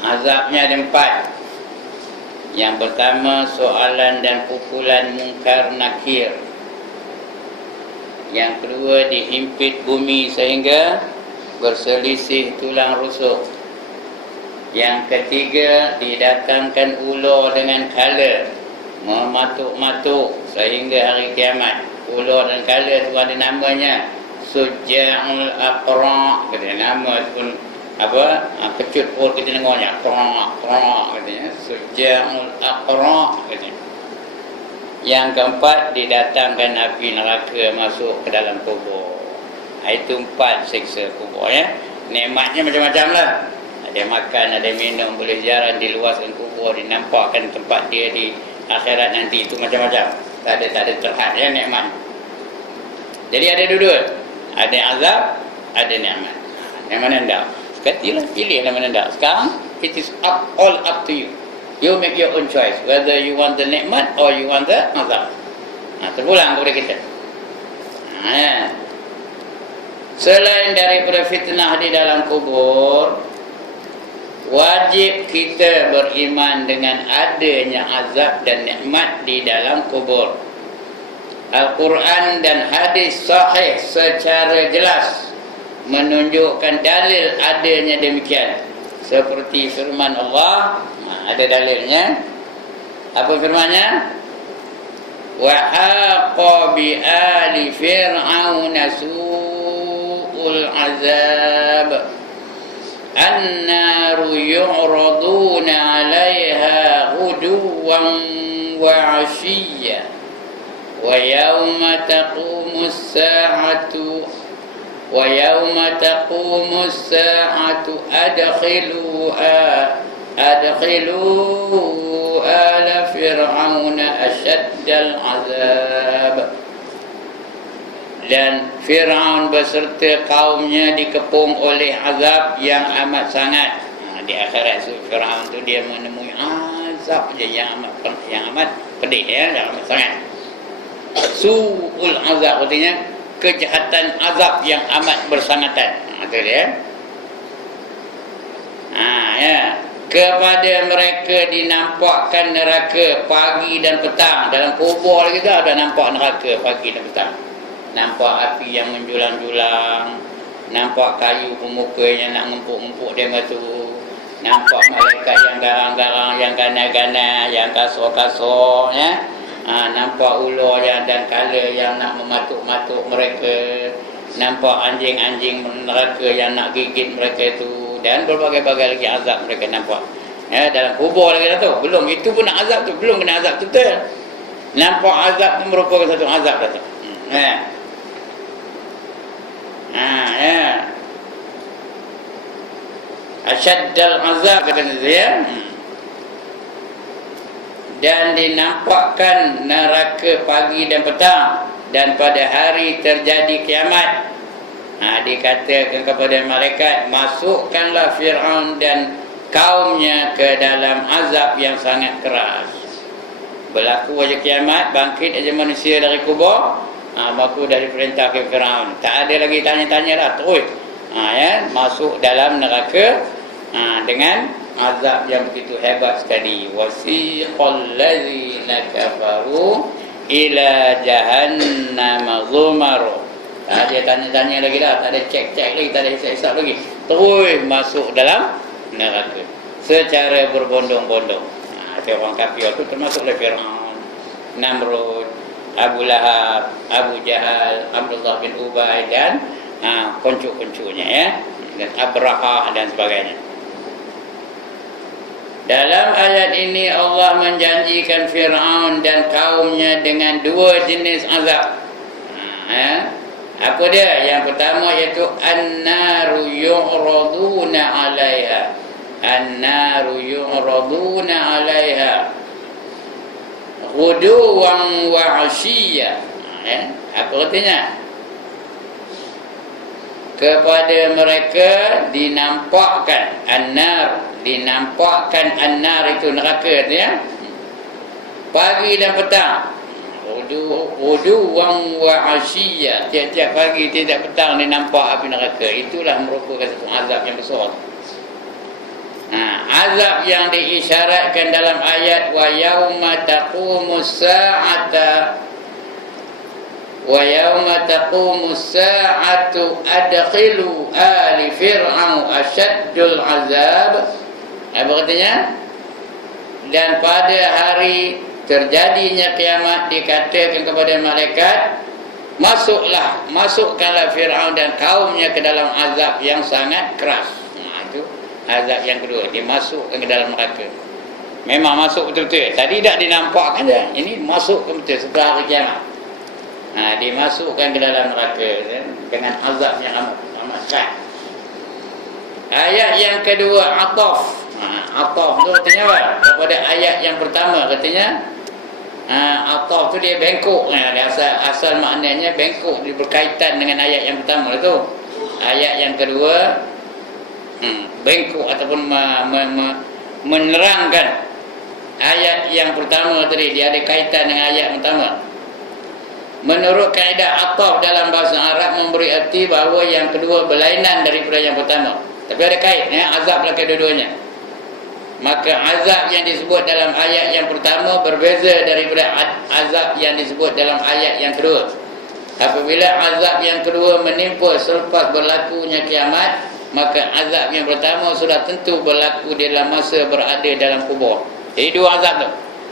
Azabnya ada 4. Yang pertama, soalan dan pukulan mungkar nakir. Yang kedua, dihimpit bumi sehingga berselisih tulang rusuk. Yang ketiga, didatangkan ular dengan kala mematuk-matuk sehingga hari kiamat. Ular dan kala tu ada namanya Suja'ul Aqra', kata nama tu pun apa, kecut pun kita dengarnya Aqra' katanya, Suja'ul Aqra' katanya. Yang keempat, didatangkan api neraka masuk ke dalam kubur. Itu 4 siksa kubur ya. Nikmatnya macam-macam lah. Ada makan, ada minum, boleh jalan di luaskan kubur, dinampakkan tempat dia di akhirat nanti. Itu macam-macam. Tak ada terhad ya nikmat. Jadi ada dua. Ada azab, ada nikmat. Yang mana anda? Pilih yang mana anda. Sekarang it is all up to you. You make your own choice whether you want the nikmat or you want the azab. Terpulang kepada kita. Selain daripada fitnah di dalam kubur, wajib kita beriman dengan adanya azab dan nikmat di dalam kubur. Al-Quran dan hadis sahih secara jelas menunjukkan dalil adanya demikian. Seperti firman Allah, ada dalilnya. Apa firmannya? Wa haqa bi ali fir'auna su'ul azab annaru yu'raduna 'alaiha ghuduwan wa 'ashiyya wa yawma taqumus sa'atu adkhilu ala fir'auna asyaddal azab. Dan Fir'aun beserta kaumnya dikepung oleh azab yang amat sangat. Di akhirat Fir'aun tu dia menemui azab je yang amat pedih ya, yang amat sangat. Su'ul azab artinya kejahatan azab yang amat bersangatan. Itu dia. Ya. Kepada mereka dinampakkan neraka pagi dan petang. Dalam kubur kita ada nampak neraka pagi dan petang. Nampak api yang menjulang-julang, nampak kayu pemukanya nak ngempuk-ngempuk dia tu, nampak malaikat yang garang-garang, yang gana-gana, yang kasar-kasar ya. Nampak ular yang dan kala yang nak mematuk-matuk mereka, nampak anjing-anjing neraka yang nak gigit mereka itu, dan berbagai-bagai lagi azab mereka nampak ya, dalam kubur lagi tu. Belum itu pun nak azab tu, belum kena azab tu betul. Nampak azab tu merupakan satu azab tu. Ya. Asyaddal azab kata dia. Dan dinampakkan neraka pagi dan petang, dan pada hari terjadi kiamat. Dikatakan kepada malaikat, masukkanlah Fir'aun dan kaumnya ke dalam azab yang sangat keras. Berlaku aja kiamat, bangkit aja manusia dari kubur, maka dari perintah ke Fir'aun. Tak ada lagi tanya-tanya dah, terus ya, masuk dalam neraka dengan azab yang begitu hebat sekali. Wasiqal ladzina kafaru ila jahannam zumaru. Tak ada tanya-tanya lagi dah, tak ada cek-cek lagi, tak ada hisap-hisap lagi. Terus masuk dalam neraka secara berbondong-bondong. Itu orang kafir tu termasuklah Fir'aun, Namrud, Abu Lahab, Abu Jahal, Abdullah bin Ubay dan koncu-koncunya ya, dan Abrahah dan sebagainya. Dalam ayat ini Allah menjanjikan Fir'aun dan kaumnya dengan 2 jenis azab. Apa dia? Yang pertama iaitu an-naru yu'raduna 'alaiha. An-naru yu'raduna 'alaiha ghuduwan wa 'ashiyya. Apa artinya? Kepada mereka dinampakkan an-nar, dinampakkan an-nar itu neraka ya, pagi dan petang. Ghuduwan wa 'ashiyya, tiap-tiap pagi tiap petang dia nampak api neraka. Itulah merupakan satu azab yang besar. azab yang diisyaratkan dalam ayat wa yauma taqumus sa'ata wa yauma taqumus sa'atu adkhilu ali fir'aun asyaddul azab. Apa katanya? Dan pada hari terjadinya kiamat dikatakan kepada malaikat, masukkanlah Fir'aun dan kaumnya ke dalam azab yang sangat keras. Itu azab yang kedua, dimasukkan ke dalam neraka. Memang masuk betul-betul. Tadi tak dinampakkan dah. Ini masuk betul setelah hari kiamat. Dimasukkan ke dalam neraka dengan azab yang amat keras. Ayat yang kedua, ataf. Ataf tu katanya apa? Kepada ayat yang pertama katanya, ataf tu dia bengkok. Asal maknanya bengkok, dia berkaitan dengan ayat yang pertama itu. Ayat yang kedua bengkok ataupun menerangkan ayat yang pertama tadi, dia ada kaitan dengan ayat pertama. Menurut kaedah ataf dalam bahasa Arab memberi arti bahawa yang kedua berlainan daripada yang pertama, tapi ada kait azab lah kedua-duanya. Maka azab yang disebut dalam ayat yang pertama berbeza daripada azab yang disebut dalam ayat yang kedua. Apabila azab yang kedua menimpa selepas berlakunya kiamat, maka azab yang pertama sudah tentu berlaku dalam masa berada dalam kubur. Jadi dua azab tu.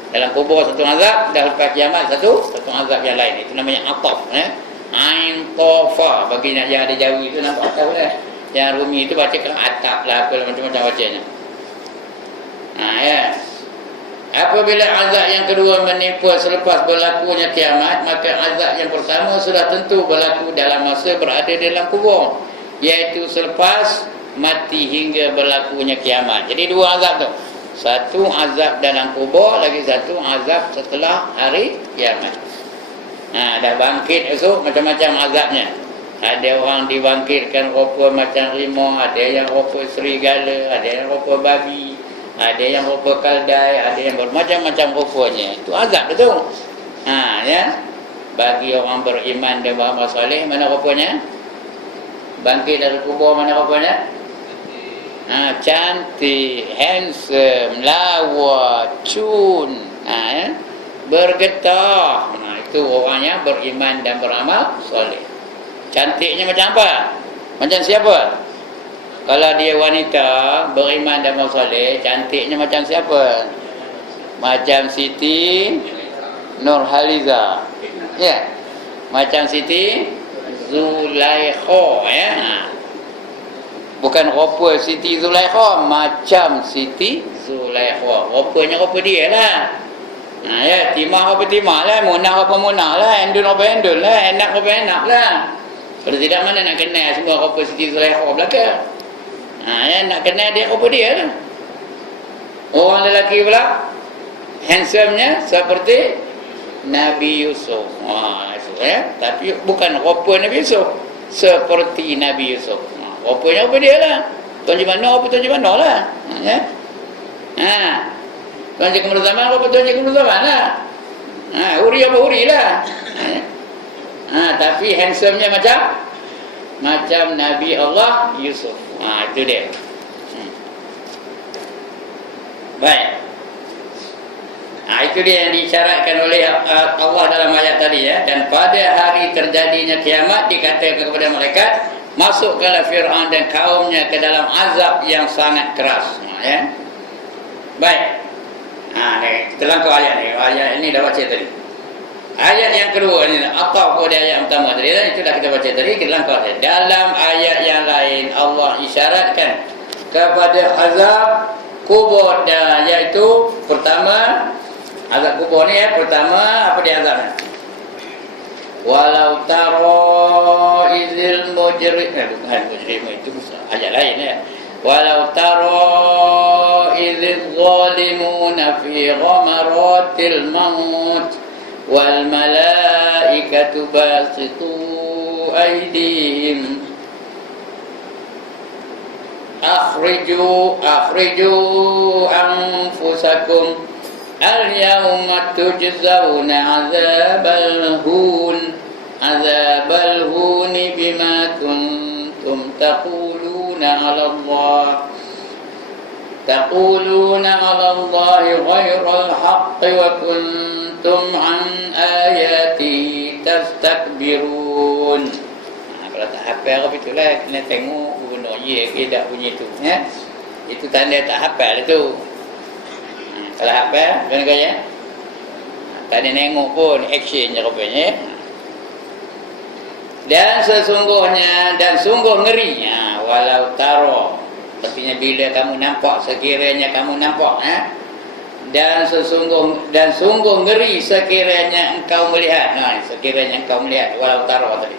Dalam kubur satu azab, dah lepas kiamat satu azab yang lain. Itu namanya ataf. Ain tofa. Bagi yang ada Jawi itu nampak tahu dah. Yang Rumi itu baca kan atap lah, apa macam-macam bacanya. Apabila azab yang kedua menimpa selepas berlakunya kiamat, maka azab yang pertama sudah tentu berlaku dalam masa berada dalam kubur, iaitu selepas mati hingga berlakunya kiamat. Jadi dua azab tu. Satu azab dalam kubur, lagi satu azab setelah hari kiamat. Dah bangkit esok, macam-macam azabnya. Ada orang dibangkitkan rupa macam rimau, ada yang rupa serigala, ada yang rupa babi, ada yang rupa kaldai, ada yang bermacam-macam rupanya. Itu azab tu. Bagi orang beriman dan beramal soleh, mana rupanya? Bangkit dari kubur, mana rupanya? Cantik, handsome, lawa, cun, bergetah. Itu orangnya beriman dan beramal soleh. Cantiknya macam apa? Macam siapa? Kalau dia wanita beriman dan beramal soleh, cantiknya macam siapa? Macam Siti Nurhaliza, macam Siti Zulaikha, bukan rupa Siti Zulaikha, macam Siti Zulaikha. Rupanya rupa dia lah. Timah rupa timah lah, munah rupa munah lah, endul rupa endul lah, enak rupa enak lah. Kalau tidak, mana nak kenal semua rupa Siti Zulaikha belakang. Nak kenal dia rupa dia lah. Orang lelaki pula handsome-nya seperti Nabi Yusuf. Tapi bukan rupa Nabi Yusuf, seperti Nabi Yusuf. Rupanya rupa dia lah. Tuan Haji Mano, rupa Tuan Haji Mano lah. Tuan Haji Kemudian Zaman, rupa Tuan Haji Kemudian Zaman lah. Huri apa huri lah. Tapi handsome-nya macam Nabi Allah Yusuf. Itu dia. Baik. Itu dia yang disyaratkan oleh Allah dalam ayat tadi ya. Dan pada hari terjadinya kiamat dikatakan kepada malaikat, masukkanlah Fir'aun dan kaumnya ke dalam azab yang sangat keras. Baik. Kita langkah ayat ni. Ayat ini dah baca tadi. Ayat yang kedua ni, ataf pada ayat pertama tadi, itu dah kita baca tadi. Kita langkah saja. Dalam ayat yang lain Allah isyaratkan kepada azab kubur, iaitu pertama azab kubur ni pertama apa dia azabnya? Walau taro izil bukan mujrim, itu ayat lain ya. Walau taro izil zalimuna fi ghamaratil maut wal malaikatu basitu aydihim akhriju anfusakum al-yawma tujzawna azabal huni bima kuntum taquluna ala Allah taquluna 'ala Allahi ghairal haqqi wa kuntum 'an ayati tastakbirun. Kalau tak hafal apa itulah kena tengok guna ye ke tak bunyi tu ya. Itu tanda tak hafal tu. Kalau hafal kena kaya. Tak ada nengok pun action je rupanya. Dan sesungguhnya dan sungguh ngerinya walau taro, artinya bila kamu nampak, sekiranya kamu nampak dan sungguh ngeri sekiranya engkau melihat. Sekiranya engkau melihat walau taro tadi,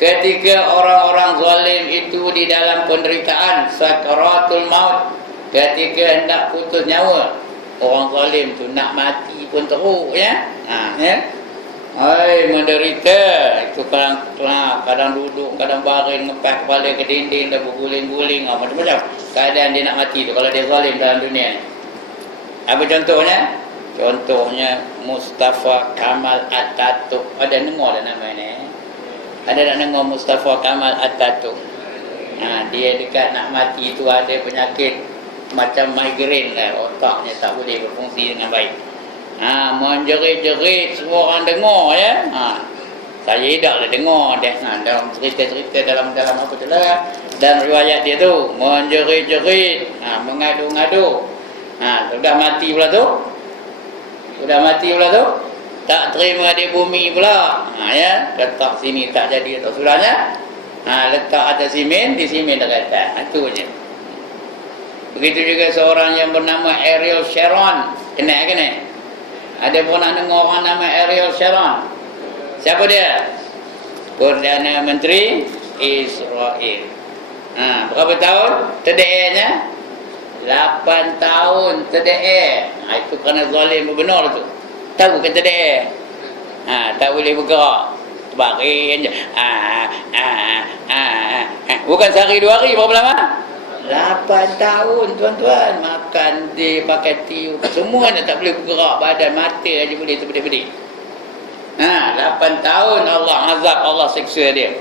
ketika orang-orang zalim itu di dalam penderitaan sakaratul maut, ketika hendak putus nyawa. Orang zalim tu nak mati pun teruk ya. Hai, menderita. Itu kadang duduk, kadang baring, ngepas kepala ke dinding, dah berguling-guling, macam-macam keadaan dia nak mati tu kalau dia zalim dalam dunia ni. Apa contohnya? Contohnya Mustafa Kamal Atatürk. Ada dengar dah nama ni? Ada tak dengar Mustafa Kamal Atatürk? Dia dekat nak mati tu ada penyakit macam migraine lah, otaknya tak boleh berfungsi dengan baik. Menjerit-jerit, semua orang dengar ya. Saya taklah dengar dia dalam cerita-cerita dalam apa tu lah, dan riwayat dia tu menjerit-jerit, mengadu-ngadu. Sudah mati pula tu. Tak terima di bumi pula. Ya, letak sini tak jadi atau sulanya. Letak atas simen, di simen dah kata. Itu je. Begitu juga seorang yang bernama Ariel Sharon. Kenal ke ni? Ada pun nak dengar orang nama Ariel Sharon? Siapa dia? Perdana Menteri Israel. Berapa tahun? TDA-nya 8 tahun TDA. Itu kerana zalim benar tu. Tahu ke TDA? Tak boleh bergerak. Baring je. Bukan sehari 2 hari, berapa lama? 8 tahun tuan-tuan. Makan dia, pakai tiup, semua nak tak boleh bergerak badan, mata aja boleh terbedik-bedik. 8 tahun Allah azab, Allah seksa dia.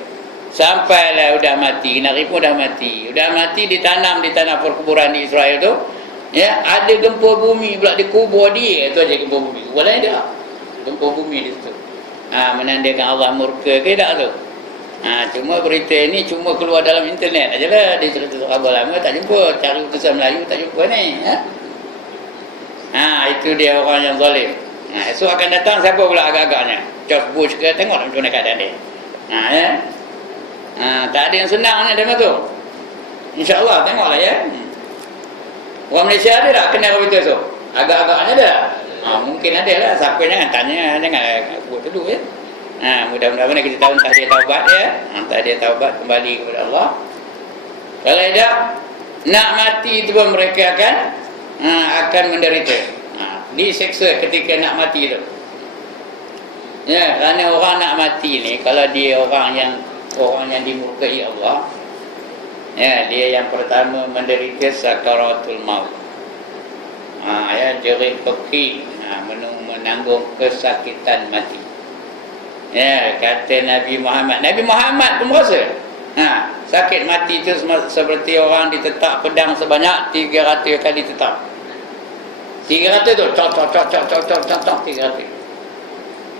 Sampailah udah mati, nari pun dah mati. Udah mati ditanam di tanah perkuburan di Israel tu. Ya, ada gempa bumi pula dikubur dia. Itu aja gempa bumi. Kubur lain dia. Gempa bumi di situ. Menandakan Allah murka ke tak tu? Cuma berita ni cuma keluar dalam internet aja lah. Di cerita khabar lama tak jumpa. Cari utusan Melayu tak jumpa ni. Itu dia orang yang zalim. Esok akan datang siapa pula agak-agaknya? George Bush ke? Tengok macam mana keadaan dia. Tak ada yang senang ni dalam tu. InsyaAllah tengoklah ya. Orang Malaysia ada tak kenal berita esok? Agak-agaknya ada. Mungkin ada lah. Siapa jangan tanya, jangan buat dulu ya. Mudah-mudahan kita tahu entah dia taubat ya. Entah dia taubat kembali kepada Allah. Kalau tidak, nak mati itu pun mereka akan menderita. Diseksa ketika nak mati itu. Ya, kerana orang nak mati ni, kalau dia orang yang dimurkai Allah, ya, dia yang pertama menderita sakaratul maut. Ya, jerit pekik, menanggung kesakitan mati. Ya, kata Nabi Muhammad pun rasa sakit mati itu seperti orang ditetak pedang sebanyak 300 kali tetap. 300 tu cok 300.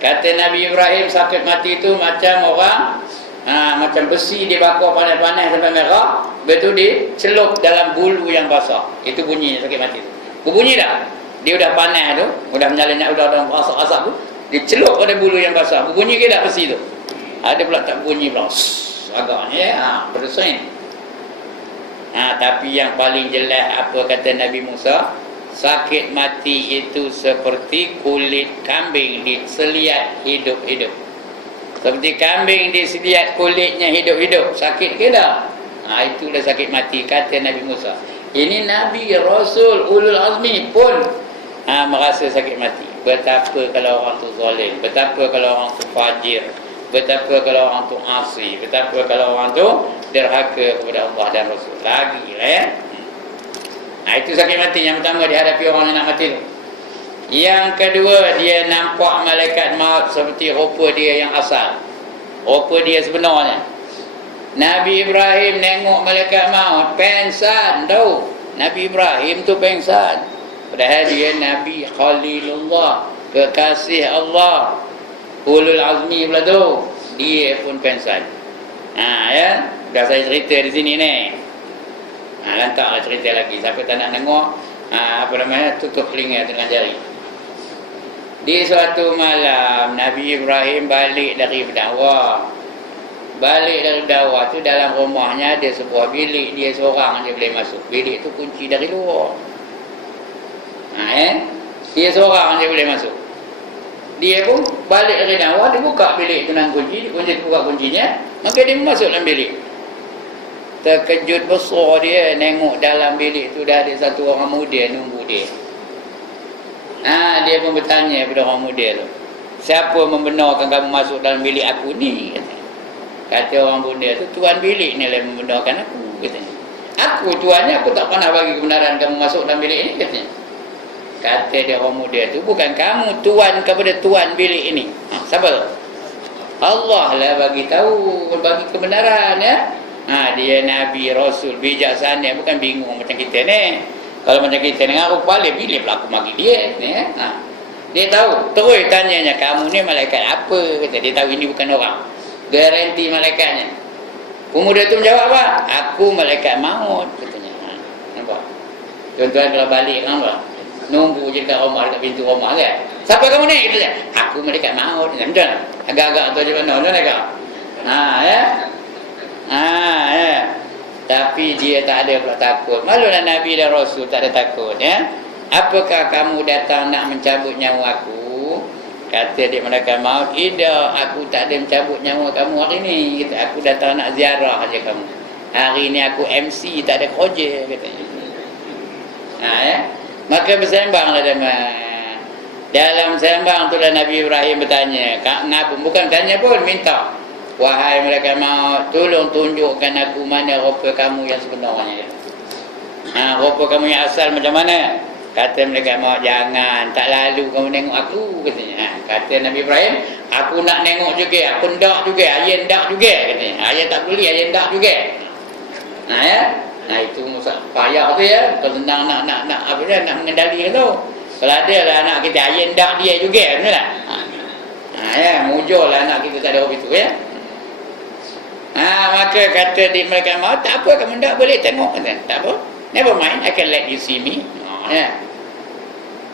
Kata Nabi Ibrahim, sakit mati itu macam orang macam besi dibakar panas-panas sampai merah, betul dicelup dalam bulu yang basah. Itu bunyi sakit mati tu. Berbunyi dah. Dia dah panas tu, dah menyala, dah asap-asap tu, dicelup pada bulu yang basah. Berbunyi ke tak besi tu? Ada pula tak bunyi pula. Agaknya berdesain. Tapi yang paling jelas apa kata Nabi Musa? Sakit mati itu seperti kulit kambing diseliat hidup-hidup. Seperti kambing diseliat kulitnya hidup-hidup. Sakit ke tak? Itulah sakit mati kata Nabi Musa. Ini Nabi, Rasul, Ulul Azmi pun merasa sakit mati. Betapa kalau orang tu zalim, betapa kalau orang tu fajir, betapa kalau orang tu asi, betapa kalau orang tu derhaka kepada Allah dan Rasul. Lagi lah ya. Itu sakit mati yang pertama dihadapi orang yang nak mati tu. Yang kedua, dia nampak malaikat maut seperti rupa dia yang asal, rupa dia sebenarnya. Nabi Ibrahim nengok malaikat maut, pensan tau. Nabi Ibrahim tu pengsan. Padahal dia Nabi Khalilullah, kekasih Allah, ulul azmi pula tu. Dia pun pengsan. Ya, dah saya cerita di sini ni. Lantaklah cerita lagi. Siapa tak nak tengok, tutup telinga dengan jari. Di suatu malam Nabi Ibrahim balik dari berdakwah. Balik dari dakwah tu, dalam rumahnya ada sebuah bilik. Dia seorang je boleh masuk. Bilik tu kunci dari luar. Dia seorang je boleh masuk. Dia pun balik dari dakwah, dia buka bilik tu dengan kunci. Dia buka kuncinya, maka dia masuk dalam bilik. Terkejut besar dia nengok dalam bilik tu dah ada satu orang muda nunggu dia. Dia pun bertanya kepada orang muda tu, siapa membenarkan kamu masuk dalam bilik aku ni? Kata orang muda tu, tuan bilik ni lah membenarkan aku, katanya. Aku tuannya, aku tak pernah bagi kebenaran kamu masuk dalam bilik ini, katanya. Kata dia orang muda tu, bukan kamu tuan kepada tuan bilik ini. Siapa tu? Allah lah bagi tahu, bagi kebenaran, ya. Dia Nabi, Rasul, bijaksana, bukan bingung macam kita ni. Kalau macam kita ni, aku balik bilik pula aku maki dia, ya. Dia tahu, terus tanyanya, kamu ni malaikat apa? Kata dia tahu ini bukan orang. Garanti malaikatnya. Pemuda tu menjawab apa? Aku malaikat maut, katanya. Nampak? Tuan-tuan kalau balik kan apa? Nunggu je dekat rumah, dekat pintu rumah kan. Siapa kamu ni? Kata dia. Aku malaikat maut. Macam mana? Agak-agak tu je mana? Macam mana kau? Ya. Ya. Tapi dia tak ada pula takut. Malulah Nabi dan Rasul tak ada takut, ya. Apakah kamu datang nak mencabut nyawa aku? Kata dia malaikat maut, tidak, aku tak ada mencabut nyawa kamu hari ni. Kata, aku datang nak ziarah aja kamu. Hari ni aku MC, tak ada kerja, katanya. Ya. Maka bersembanglah dalam sembang tu lah Nabi Ibrahim bertanya, bukan tanya pun, minta. Wahai malaikat maut, tolong tunjukkan aku mana rupa kamu yang sebenarnya. Rupa kamu yang asal macam mana? Kata malaikat maut, jangan, tak lalu kamu tengok aku, katanya. Kata Nabi Ibrahim, aku nak tengok juga, aku ndak juga, ayah ndak juga, katanya. Ayah tak boleh, ayah ndak juga. Ya. Itu payah tu, ya. Kalau senang nak apa dia, nak mengendali tu. Kalau ada lah anak kita, ayah ndak dia juga, betul tak? Ya, mujur lah anak kita tak ada hobi tu, ya. Maka kata di malaikat maut, tak apa, kamu tak boleh tengok, kata. Tak apa, never mind, I can let you see me. Ya.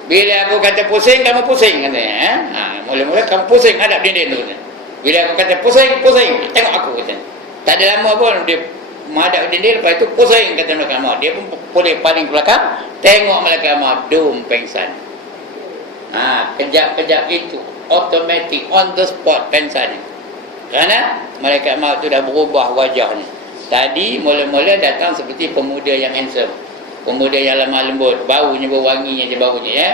Bila aku kata pusing, kamu pusing, kata. Mula-mula kamu pusing hadap dinding tu, kata. Bila aku kata pusing, tengok aku, kata. Tak ada lama pun dia menghadap dinding, lepas itu pusing, kata malaikat maut. Dia pun boleh paling ke belakang, tengok malaikat maut, dum, pengsan. Kejap-kejap itu automatic, on the spot, pengsan. Kerana malaikat maut tu dah berubah wajahnya. Tadi mula-mula datang seperti pemuda yang handsome, pemuda yang lemah lembut, baunya berwanginya je baunya, ya.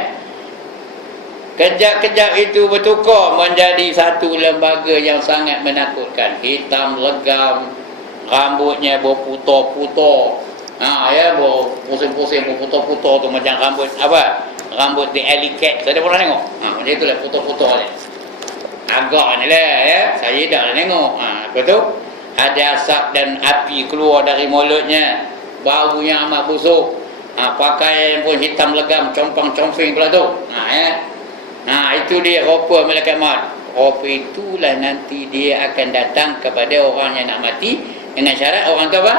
Kejap-kejap itu bertukar menjadi satu lembaga yang sangat menakutkan. Hitam legam, rambutnya berputar-putar. Ya, pusing-pusing, berputar-putar tu macam rambut apa? Rambut the alley cat. Saya dah pernah tengok. Macam itulah putar-putar dia. Agak ni lah, ya. Saya dah lah tengok. Lepas tu ada asap dan api keluar dari mulutnya, baunya amat busuk. Pakaian pun hitam legam, compang-comping pula tu. Ya. Itu dia rupa malaikat maut. Rupa itulah nanti dia akan datang kepada orang yang nak mati dengan syarat orang tu apa?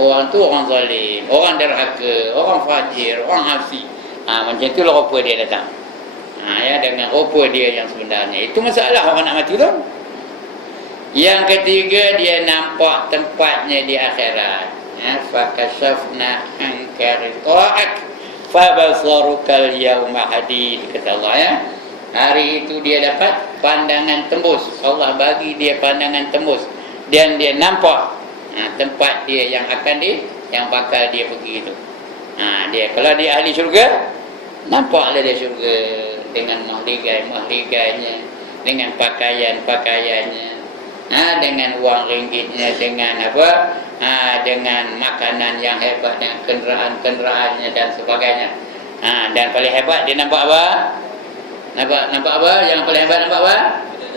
Orang tu orang zalim, orang derhaka, orang fajir, orang hasik. Macam itulah rupa dia datang. Ya, dengan rupa dia yang sebenarnya. Itu masalah orang nak mati tu. Yang ketiga, dia nampak tempatnya di akhirat. Fakashafna anka rita'ak fabasarukal yawma hadid, kata Allah, ya. Hari itu dia dapat pandangan tembus. Allah bagi dia pandangan tembus dan dia nampak tempat dia yang akan yang bakal dia pergi itu. Dia kalau dia ahli syurga, nampaklah dia syurga dengan mahligai-mahligainya, dengan pakaian-pakaiannya, dengan wang ringgitnya, dengan apa? Dengan makanan yang hebat, dengan kenderaan-kenderaannya dan sebagainya. Dan paling hebat dia nampak apa? Nampak apa? Yang paling hebat nampak apa?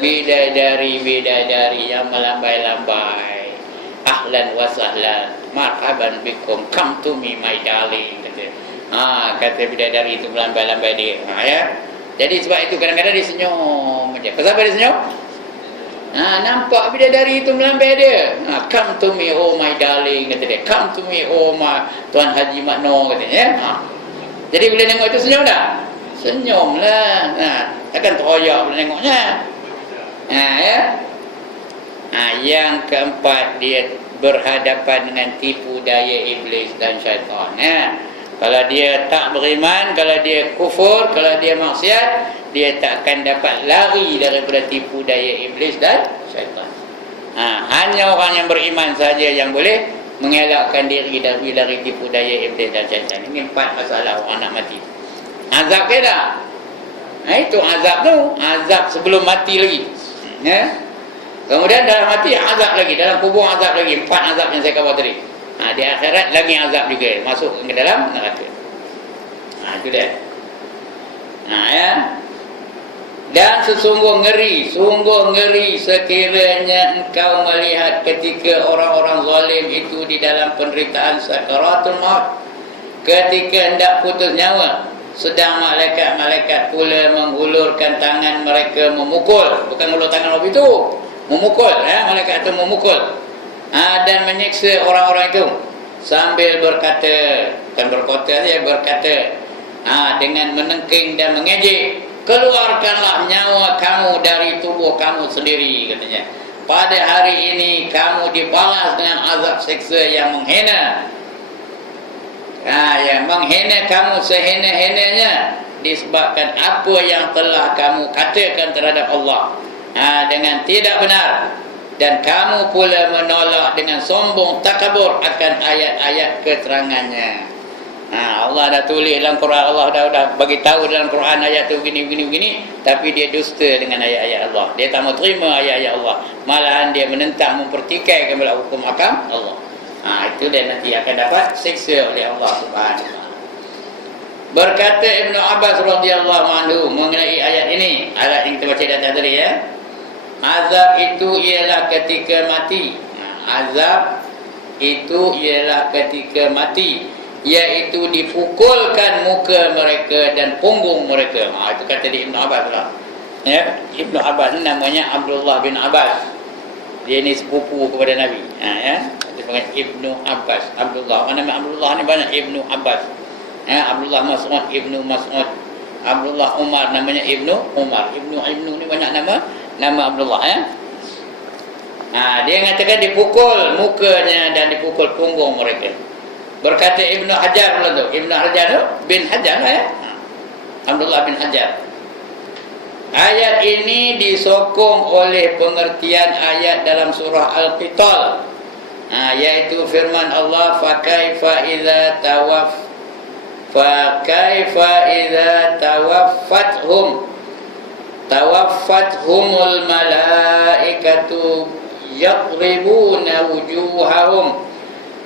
Bidadari yang melambai-lambai. Ahlan wa sahlan, marhaban bikum, come to me my darling, kata Kata bidadari itu melambai-lambai dia. Ya. Jadi sebab itu kadang-kadang dia senyum aja. Kenapa dia senyum? Nampak bidadari itu melambai dia. Come to me, oh my darling, kata dia. Come to me, oh my Tuan Haji Makno, katanya. Jadi bila tengok itu senyum tak? Senyumlah. Takkan teroyak bila tengoknya. Ya. Yang keempat, dia berhadapan dengan tipu daya iblis dan syaitan. Kalau dia tak beriman, kalau dia kufur, kalau dia maksiat, dia tak akan dapat lari daripada tipu daya iblis dan syaitan. Hanya orang yang beriman saja yang boleh mengelakkan diri dari tipu daya iblis dan syaitan. Ini 4 masalah orang nak mati. Azab ke tak? Itu azab tu. Azab sebelum mati lagi. Kemudian dalam mati azab lagi, dalam kubur azab lagi. 4 azab yang saya khabar tadi. Di akhirat lagi azab juga, masuk ke dalam neraka. Itu dia. Dan sungguh ngeri sekiranya engkau melihat ketika orang-orang zalim itu di dalam penderitaan sakaratul maut, ketika hendak putus nyawa, sedang malaikat-malaikat pula menghulurkan tangan mereka memukul, bukan hulur tangan waktu itu, memukul, malaikat itu memukul. Dan menyiksa orang-orang itu sambil berkata, bukan berkata saja, berkata dengan menengking dan mengejek, keluarkanlah nyawa kamu dari tubuh kamu sendiri, katanya. Pada hari ini kamu dibalas dengan azab siksa yang menghina. Yang menghina kamu sehina-hinanya disebabkan apa yang telah kamu katakan terhadap Allah dengan tidak benar. Dan kamu pula menolak dengan sombong takabur akan ayat-ayat keterangannya. Allah dah tulis dalam Quran, Allah dah bagi tahu dalam Quran ayat tu begini, tapi dia dusta dengan ayat-ayat Allah. Dia tak mau terima ayat-ayat Allah. Malahan dia menentang, mempertikaikan kepada hukum hakam Allah. Itu dia nanti akan dapat siksa oleh Allah Subhanahu wa taala. Berkata Ibnu Abbas radhiyallahu anhu mengenai ayat ini, ayat yang kita baca di atas tadi ya. Azab itu ialah ketika mati. Azab itu ialah ketika mati, iaitu dipukulkan muka mereka dan punggung mereka. Itu kata di Ibnu Abbas lah. Ya, Ibnu Abbas ni namanya Abdullah bin Abbas. Dia ni sepupu kepada Nabi. Ya, dia panggil Ibnu Abbas. Abdullah. Nama Abdullah ni banyak Ibnu Abbas. Abdullah Mas'ud, Ibnu Mas'ud. Abdullah Umar namanya Ibnu Umar. Ibnu ni banyak nama Abdullah ya. Dia mengatakan dipukul mukanya dan dipukul punggung mereka. Berkata Ibnu Hajar pula tu. Ibnu Hajar tu bin Hajar lah ya. Abdullah bin Hajar. Ayat ini disokong oleh pengertian ayat dalam surah Al-Qital. Yaitu firman Allah, fa kaifa idza tawaffathumul malaikatu yadribuna wujuhahum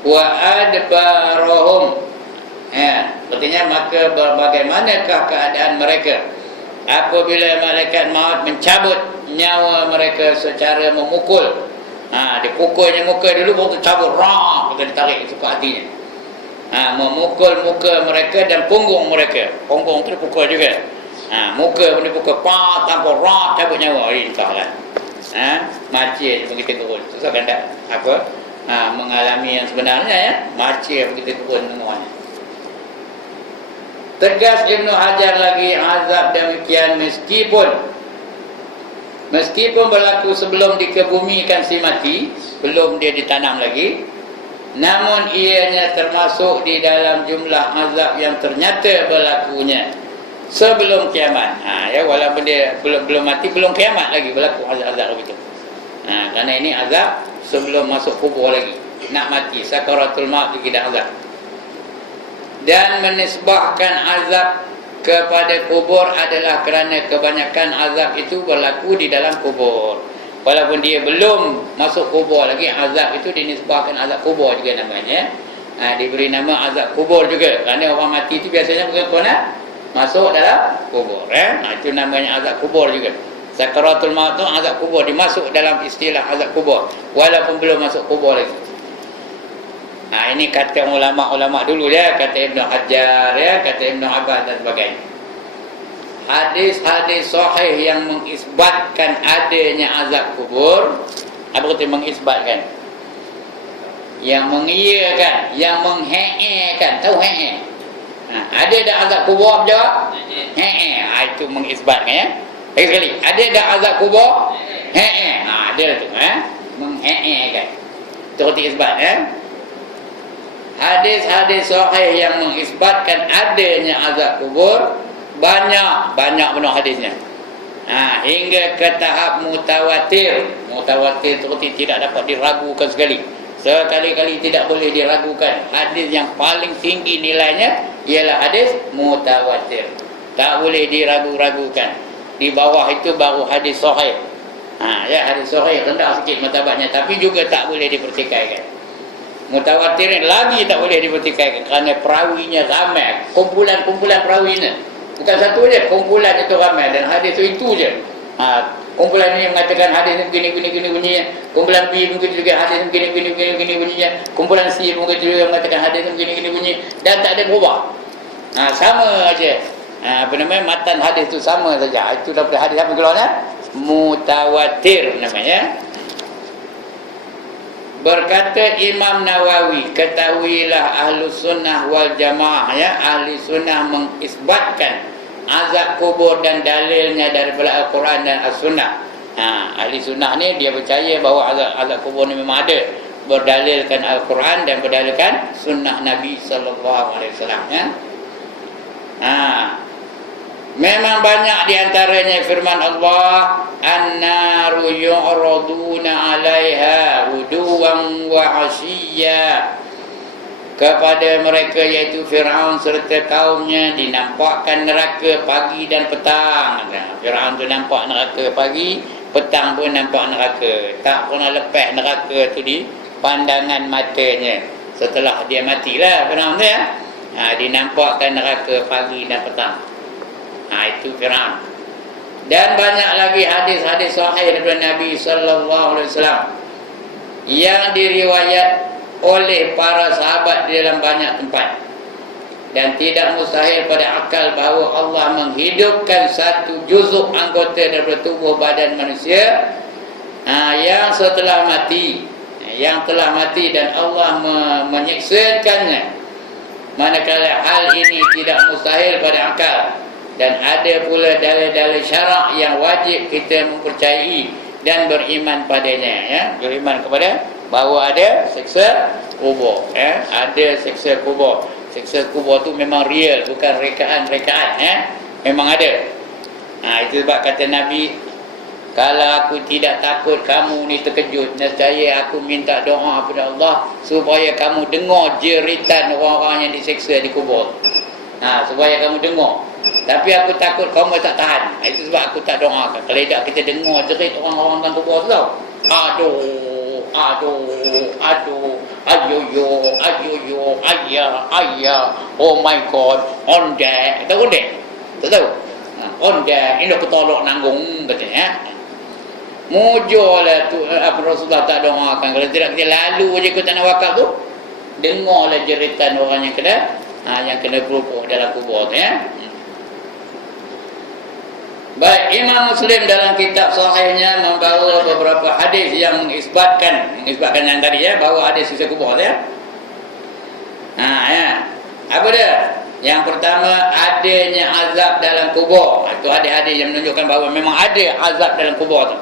wa adbarahum. Artinya maka bagaimanakah keadaan mereka apabila malaikat maut mencabut nyawa mereka secara memukul. Dipukulnya muka dulu, baru cabut, kita ditarik itu ke hatinya. Memukul muka mereka dan punggung mereka. Punggung tu dipukul juga. Muka pun dipukul, tanpa cabut nyawa. Entahlah. Macir begitu turun. Susah kan tak? Mengalami yang sebenarnya ya. Macir begitu turun semuanya. Tegas Ibnu Hajar lagi, azab demikian meskipun berlaku sebelum dikebumikan si mati, belum dia ditanam lagi, namun ianya termasuk di dalam jumlah azab yang ternyata berlakunya sebelum kiamat. Walaupun dia belum mati, belum kiamat lagi berlaku azab-azab begitu. Kerana ini azab sebelum masuk kubur lagi, nak mati, sakaratul maut kita azab. Dan menisbahkan azab kepada kubur adalah kerana kebanyakan azab itu berlaku di dalam kubur. Walaupun dia belum masuk kubur lagi, azab itu dinisbahkan azab kubur juga namanya. Diberi nama azab kubur juga. Kerana orang mati itu biasanya bukan masuk dalam kubur. Itu namanya azab kubur juga. Sakaratul maut itu azab kubur, dimasuk dalam istilah azab kubur walaupun belum masuk kubur lagi. Ini kata ulama-ulama dulu ya, kata Ibn Hajar ya, kata Ibn Abbas dan sebagainya. Hadis-hadis sahih yang mengisbatkan adanya azab kubur, apa kata mengisbatkan? Yang mengiyakan, yang menghe'ekan, tahu he'e? Ada dah azab kubur apa jawab? He'e. Itu mengisbatkan ya. Lagi sekali, ada dah azab kubur? He'e. Ada tu menghe'ekan. Itu kata isbat ya. Hadis-hadis sahih yang mengisbatkan adanya azab kubur banyak benar hadisnya. Hingga ke tahap mutawatir. Mutawatir itu tidak dapat diragukan sekali. Sekali-kali tidak boleh diragukan. Hadis yang paling tinggi nilainya ialah hadis mutawatir. Tak boleh diragu-ragukan. Di bawah itu baru hadis sahih. Ya, hadis sahih rendah sikit martabatnya, tapi juga tak boleh dipertikaikan. Mutawatir lagi tak boleh dipertikaikan kerana perawinya ramai, kumpulan perawinya bukan satu je, kumpulan itu ramai dan hadis itu je. Kumpulan ini mengatakan hadis begini bunyinya, kumpulan B mungkin juga hadis begini bunyinya, kumpulan C mungkin juga mengatakan hadis begini bunyi, dan tak ada berubah. Sama aja. Matan hadis itu sama saja. Itu daripada hadis apa keluarnya? Mutawatir namanya. Berkata Imam Nawawi, ketahuilah ahlu sunnah wal jamaah ya, ahli sunnah mengisbatkan azab kubur dan dalilnya daripada Al-Quran dan As-Sunnah. Ahli sunnah ni dia percaya bahawa azab kubur ni memang ada, berdalilkan Al-Quran dan berdalilkan sunnah Nabi SAW ya. Memang banyak diantaranya firman Allah, an-naru yu'raduna 'alaiha ghuduwan wa 'ashiyya. Kepada mereka iaitu Firaun serta kaumnya dinampakkan neraka pagi dan petang. Firaun tu nampak neraka pagi, petang pun nampak neraka. Tak pernah lepas neraka tu di pandangan matanya. Setelah dia matilah Firaun tu ya. Dinampakkan neraka pagi dan petang. Itu Firaun. Dan banyak lagi hadis-hadis sahih daripada Nabi sallallahu alaihi wasallam yang diriwayat oleh para sahabat di dalam banyak tempat. Dan tidak mustahil pada akal bahawa Allah menghidupkan satu juzuk anggota daripada tubuh badan manusia yang setelah mati, yang telah mati, dan Allah menyiksakannya. Manakala hal ini tidak mustahil pada akal, dan ada pula dalil-dalil syarak yang wajib kita mempercayai dan beriman padanya ya. Beriman kepada bahawa ada siksa kubur ya. Ada siksa kubur. Siksa kubur tu memang real, bukan rekaan-rekaan ya. Memang ada. Itu sebab kata Nabi, kalau aku tidak takut kamu ni terkejut, nescaya aku minta doa kepada Allah supaya kamu dengar jeritan orang-orang yang disiksa di kubur. Supaya kamu dengar. Tapi aku takut kamu tak tahan. Itu sebab aku tak doakan. Kalau tidak kita dengar jerit orang-orang dalam kubur tu tau. Aduh, ayoyo, ayah, oh my God, onde, tahu onde? Tak tahu? Onde, ini aku tolak nanggung katanya. Mujur lah tu, apa Rasulullah tak doakan. Kalau tidak kita lalu je ke tanah wakaf tu, dengarlah jeritan orang yang kena kerupuk dalam kubur tu ya. Baik, Imam Muslim dalam kitab sahihnya membawa beberapa hadis yang mengisbatkan yang tadi ya, bahawa ada siksa kubur ya. Ya. Apa dia? Yang pertama, adanya azab dalam kubur. Itu hadis-hadis yang menunjukkan bahawa memang ada azab dalam kubur tu.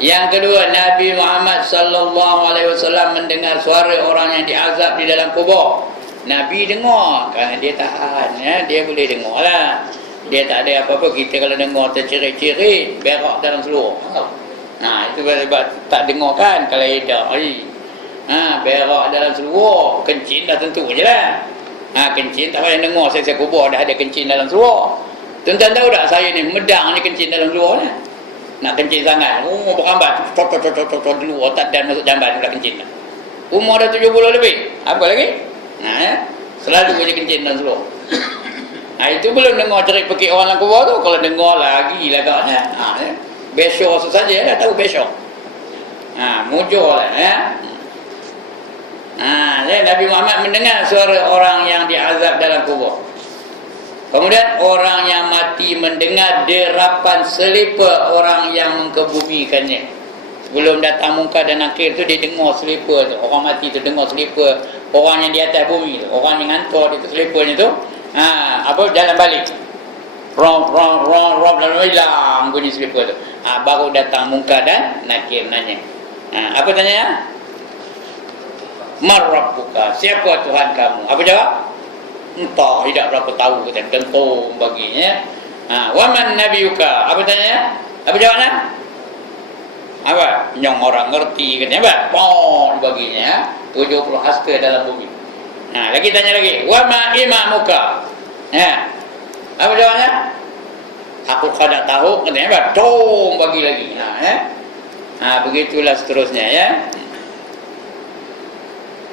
Yang kedua, Nabi Muhammad sallallahu alaihi wasallam mendengar suara orang yang diazab di dalam kubur. Nabi dengar kerana dia tahan ya, dia boleh dengar lah. Dia tak ada apa-apa. Kita kalau dengar tercerit-cerit, berak dalam seluruh. Itu sebab tak dengar kan. Kalau edak berak dalam seluruh, kencing dah tentu je lah. Kencing tak payah dengar. Saya kubur dah ada kencing dalam seluruh. Tuan-tuan tahu tak, saya ni medang ni kencing dalam seluruh ni. Nak kencing sangat, berkambat tot dulu, otak dan masuk jamban pula kencing dah. Umur dah 70 lebih. Apa lagi? Selalu je kencing dalam seluruh. Itu belum dengar cerit pekik orang dalam kubur tu. Kalau dengar lagi agaknya besok saja dah tahu besok. Mujur lah ya. Nabi Muhammad mendengar suara orang yang diazab dalam kubur. Kemudian orang yang mati mendengar derapan selipar orang yang mengkebumikannya. Sebelum datang Munkar dan Nakir tu, dia dengar selipar tu. Orang mati tu dengar selipar orang yang di atas bumi tu. Orang yang hantar itu seliparnya tu, jalan balik. Lalu hilang bunyi selipar tu. Baru datang Munkar dan Nakir nanya. Apa tanya? Marrabbuka, siapa Tuhan kamu? Apa jawab? Entah, tidak berapa tahu, kata kentung baginya. Waman nabiyuka, apa tanya? Apa jawabnya? Apa? Nyong orang ngerti katanya, apa? Pon baginya 70 hasta dalam bumi. Lagi tanya lagi, wama imamuka. Apa jawabnya? Aku tidak tahu katanya, apa? Dong bagi lagi. Begitulah seterusnya ya.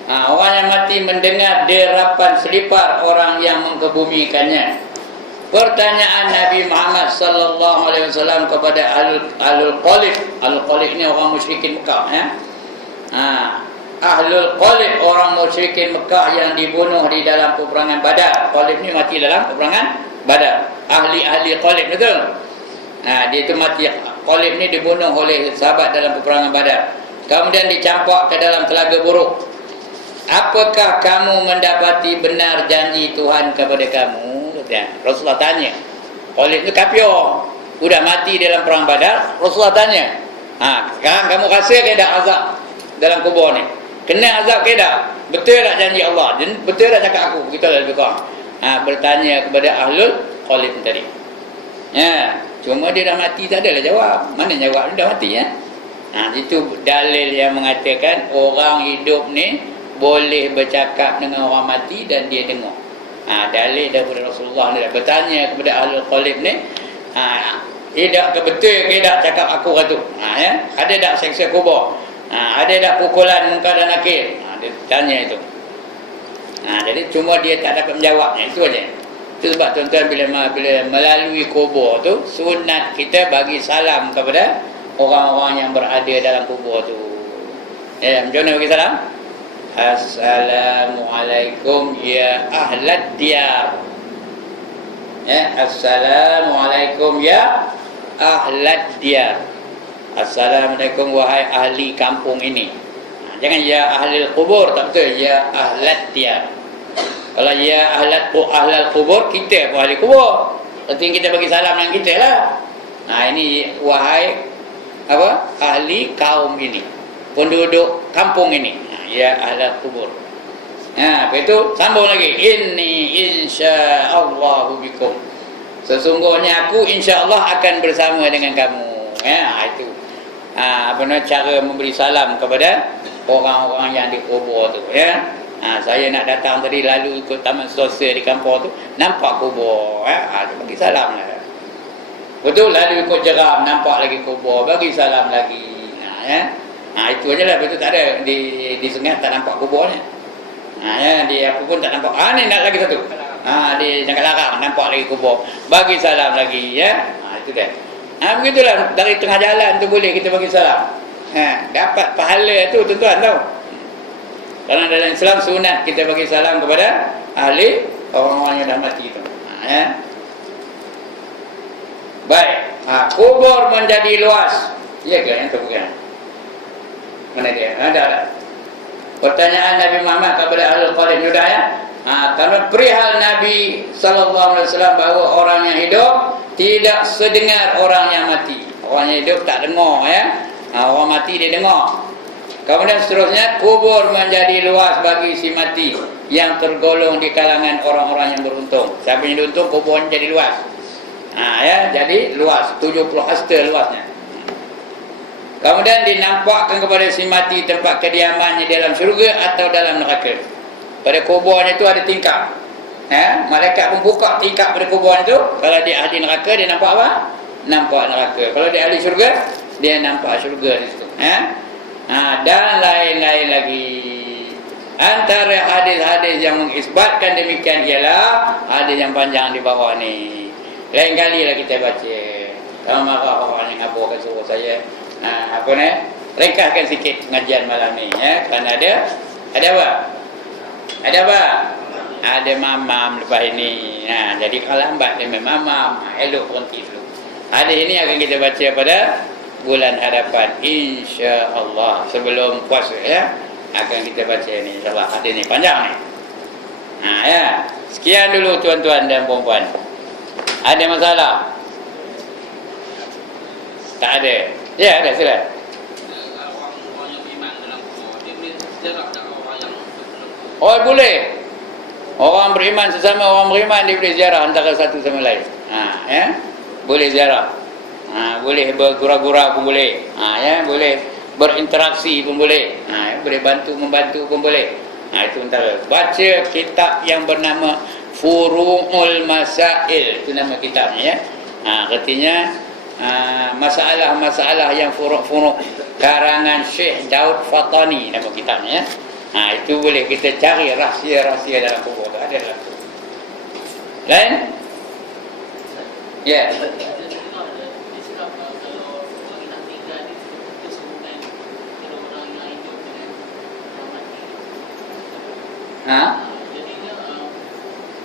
Orang yang mati mendengar derapan selipar orang yang mengkebumikannya. Pertanyaan Nabi Muhammad sallallahu alaihi wasallam kepada Ahlul Qalib. Ahlul Qalib ini orang musyrikin Mekah ya. Ahlul Qalib, orang musyrikin Mekah yang dibunuh di dalam peperangan Badar. Qalib ni mati dalam peperangan Badar. Ahli-ahli Qalib, betul? Dia itu mati. Qalib ni dibunuh oleh sahabat dalam peperangan Badar. Kemudian dicampak ke dalam telaga buruk. Apakah kamu mendapati benar janji Tuhan kepada kamu? Rasulullah tanya. Oleh itu kafir, sudah mati dalam perang Badar. Rasulullah tanya, sekarang kamu rasa ke tak azab dalam kubur ni? Kena azab ke tak? Betul tak janji Allah? Betul tak cakap aku? Begitulah lebih kurang. Bertanya kepada Ahlul Qalib tadi. Cuma dia dah mati, tak adalah jawab. Mana jawab? Dia dah mati ya. Itu dalil yang mengatakan orang hidup ni boleh bercakap dengan orang mati dan dia dengar. Dalil daripada Rasulullah ni. Bertanya kepada Ahlul Qalib ni, tidak ke betul ke tak cakap aku kata? Ada tak seksa kubur? Ada tak pukulan Munkar dan Nakir? Dia tanya itu. Jadi cuma dia tak dapat menjawabnya, itu aja. Itu sebab tuan-tuan bila melalui kubur tu, sunat kita bagi salam kepada orang-orang yang berada dalam kubur tu. Macam mana bagi salam? Assalamualaikum ya ahlad diyar. Assalamualaikum ya ahlad diyar. Assalamualaikum wahai ahli kampung ini. Jangan ya ahli kubur, tak betul. Ya ahlad diyar. Kalau ya ahlal kubur, kita pun ahli kubur. Berarti kita bagi salam dengan kita lah. Ini wahai ahli kaum ini, penduduk kampung ini. Ya ahlal kubur. Lepas itu sambung lagi. Inni insya'allahu bikum. Sesungguhnya aku insya-Allah akan bersama dengan kamu. Itu. Cara memberi salam kepada orang-orang yang dikubur tu ya. Saya nak datang tadi lalu ikut taman sosial di kampung tu, nampak kubur. Bagi salam lah. Betul, lalu ikut jeram, nampak lagi kubur, bagi salam lagi. Itu aja lah. Betul, tak ada di Sengat tak nampak kuburnya. Di apa pun tak nampak. Ni nak lagi satu. Di Jangkat Larang nampak lagi kubur, bagi salam lagi ya. Itu dia. Begitulah, dari tengah jalan tu boleh kita bagi salam. Dapat pahala tu tuan-tuan tahu. Karena dalam Islam sunat kita bagi salam kepada ahli orang-orang yang dah mati itu. Baik. Kubur menjadi luas. Ya ke yang terbuka? Mana dia? Ada. Pertanyaan Nabi Muhammad kepada Ahlul Qalib sudah ya. Karena perihal Nabi SAW bahawa orang yang hidup tidak sedengar orang yang mati. Orang yang hidup tak dengar ya. Orang mati dia dengar. Kemudian seterusnya, kubur menjadi luas bagi si mati yang tergolong di kalangan orang-orang yang beruntung. Siapa yang beruntung, kubur jadi luas. Jadi luas, 70 hasta luasnya. Kemudian dinampakkan kepada si mati tempat kediamannya dalam syurga atau dalam neraka. Pada kuburnya itu ada tingkap. Malaikat pun buka tingkap pada kuburnya itu. Kalau dia ahli neraka, dia nampak apa? Nampak neraka. Kalau dia ahli syurga, dia nampak syurga di situ. Dan lain-lain lagi. Antara hadis-hadis yang mengisbatkan demikian ialah hadis yang panjang di bawah ni. Lain kali lah kita baca. Kalau marah orang yang ngaburkan suruh saya ringkaskan sikit pengajian malam ni ya, kerana ada Ada apa? Ada apa? Ada mamam lepas ini. Jadi kalau lambat dia mamam, elok berhenti dulu. Hadis ini akan kita baca pada bulan hadapan, insya-Allah, sebelum puasa ya. Akan kita baca ini, insya-Allah. Hadis ini panjang ni. Ya. Sekian dulu tuan-tuan dan puan-puan. Ada masalah? Tak ada. Ya, ada, sila. Oh, boleh. Orang beriman sesama orang beriman dia boleh ziarah antara satu sama lain. Ya. Boleh ziarah. Boleh bergurau-gurau pun boleh. Ya, boleh berinteraksi pun boleh. Ya, boleh membantu pun boleh. Itu antara. Baca kitab yang bernama Furu'ul Masail. Itu nama kitabnya ya. Artinya masalah-masalah yang furu'-furu' karangan Syekh Daud Fatani nama kitabnya ya. Itu boleh kita cari rahsia-rahsia dalam buku tu, ada dalam buku. Lain? Ya. Jadi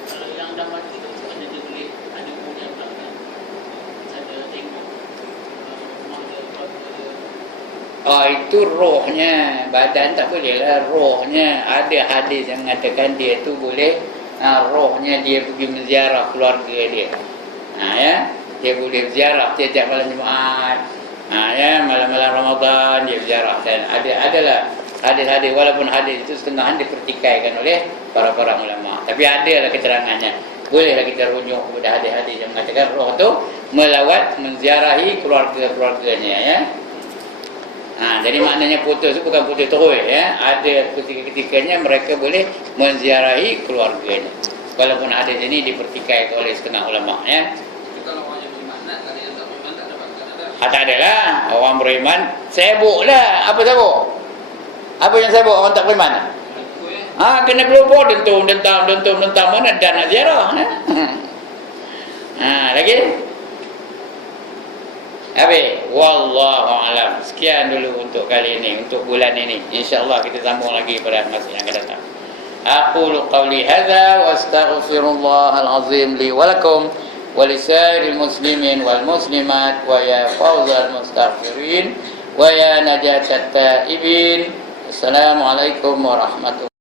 kalau yang dah mati tu macam mana dia boleh ada punya belakang? Ada tengok rumah dia, keluarga dia. Itu rohnya. Badan tak boleh lah. Rohnya. Ada hadis yang mengatakan dia tu boleh, rohnya dia pergi menziarah keluarga dia. Ya, dia boleh ziarah tiap-tiap malam Jumaat. Ya, malam-malam Ramadan dia ziarah. Dan adalah hadis-hadis, walaupun hadis itu setengah dipertikaikan oleh para ulama. Tapi adalah keterangannya. Bolehlah kita rujuk kepada hadis-hadis yang mengatakan roh tu melawat, menziarahi keluarga-keluarganya ya. Jadi maknanya putus itu bukan putus terus ya. Ada ketika-ketikanya mereka boleh menziarahi keluarganya. Walaupun hadis ini dipertikaikan oleh setengah ulama ya. Kalau orang yang beriman, kalau yang tak beriman tak dapat kata. Tak adalah. Orang beriman sibuklah. Apa sibuk? Apa yang sibuk orang tak beriman? Kena keluar dentum mana dan nak ziarah. Lagi? Habis. Wallahu alam. Sekian dulu untuk kali ini, untuk bulan ini. Insya-Allah kita sambung lagi pada masa yang akan datang. Aqulu qawli hadza wa astaghfirullahal azim li wa lakum wa lisairil muslimin wal muslimat wa ya fawzal mustaghfirin wa ya najatat taibin. Assalamualaikum warahmatullahi